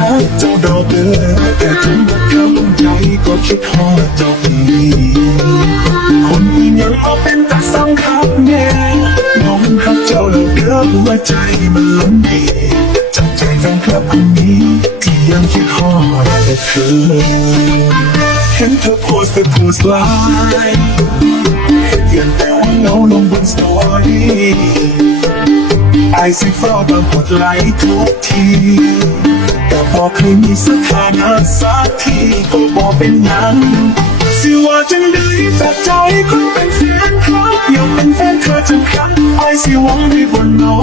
หาเจ้าดอกเดินแต่ถึงว่าทำใจก็คิดฮอดเจ้าอีคนอีหยังมาเป็นตาสังคับแน่น้องหักเจ้าแล้วเด้อหัวใจมันล้นดีจากใจแฟนคลับคนนี้ที่ยังคิดฮอดแต่เธอเห็นเธอโพสต์แต่โพสต์ไลน์เขียนแต่ว่าเงาลงบนสตอรี่ไอซีเฝ้าตามกดไลค์ทุกที แต่พอเคยมีสถานะสักทีก็บอกเป็นยังสิว่าจังด้จากใจคนเป็นแฟนครับอยากเป็นแฟนเธอจังครับไอสิหวังให้บนน้อ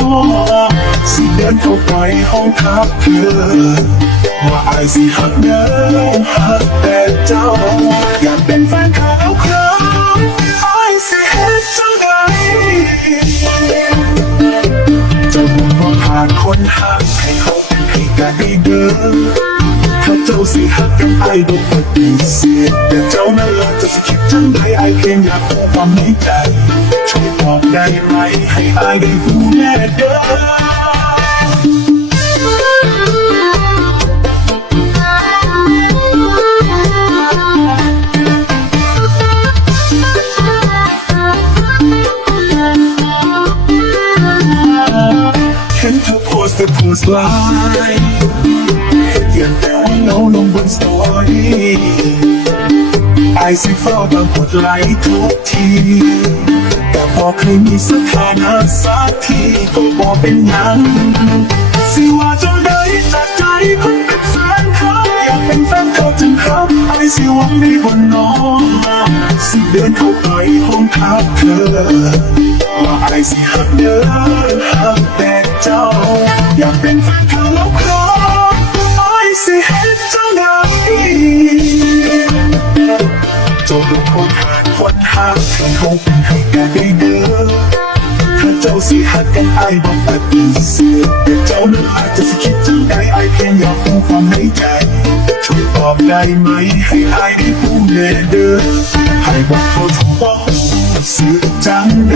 สิเดินเข้าไปห้องพักเธอว่าไอสิหักเดิมหักแต่เจ้า อยากเป็นแฟนเขา เดิมถ้าเจ้าสิหักกับไอ้ดอกปฏิเสธแต่เจ้านั่นละจะสิคิดจังใดไอ้เพียงอยากรู้ความในใจ ช่วยบอกได้ไหม ให้ไอ้ได้รู้แน่เด้อเห็นเธอโพสต์แต่โพสต์ไลน์ เขียนแต่ว่าเงาลงบนสตอรี่ไอซีเฝ้าตามกดไลค์ทุกที แต่พอเคยมีสถานะสักทีก็บอกเป็นยังสิว่าจะได้จากใจคนเป็นแฟนเขาอยากเป็นแฟนเขาจึงครับไอสิหวังด้บนน้องมาสิเดินเข้าไปห้องพักเธอว่าไอสิหักเดินหักแต่เจ้า อยากเป็นแฟนเธอแล้วครับ เขาเป็นให้กันได้เด้อถ้าเจ้าสิหักกันไอ้บอกปฏิเสธแต่เจ้านั้นอาจจะสิคิดจังใดไอ้เพียงอยากรู้ความในใจช่วยตอบได้ไหมให้ไอ้ได้พูดแน่เด้อให้บอกเขาถูกว่าสื่อจังใด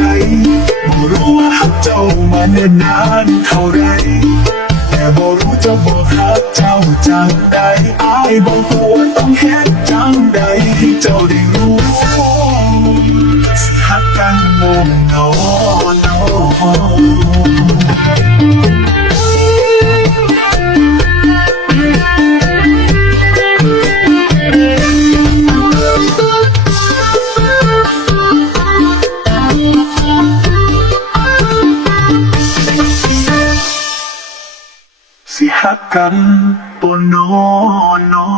บ่รู้ว่าหักเจ้ามาเนิ่นนานเท่าไรแต่บ่รู้จะบอกหักเจ้าจังใดไอ้บอกว่าต้องเฮ็ดจังใดให้เจ้าได้รู้ takang puno, no?